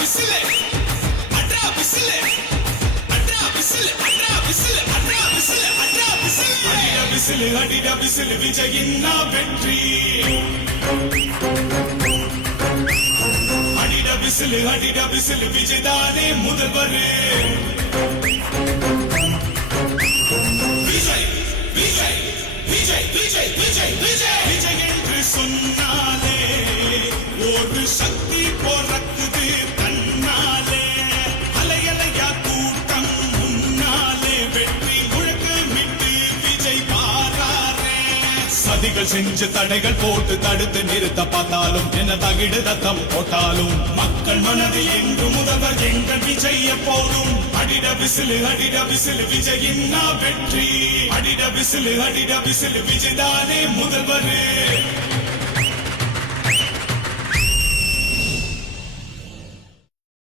whistle அட்ரா whistle அட்ரா whistle அட்ரா விசிலு அட்ரா விசிலு அட்ரா விசிலு அடிட விசிலு விஜயின் வெற்றி அடிட விசிலு விஜய்தானே முதல்வர் விஜய் விஜய் விஜய் விஜய் விஜய் விஜய் விஜய் என்று சொன்னாலே ஒரு சக்தி பிறக்குது தன்னாலே அலையலையா கூட்டம் முன்னாலே வெற்றி முழக்கமிட்டு விஜய் பாராரே சதிகள் செஞ்சு தடைகள் போட்டு தடுத்து நிறுத்த பார்த்தாலும் என்ன தகிடு தத்தம் போட்டாலும் மக்கள் மனதில் என்று முதல்வர் எங்கள் விஜய் போடும் அடிட விசிலு விஜயின் வெற்றி அடிட விசிலு விஜய்தானே முதல்வர்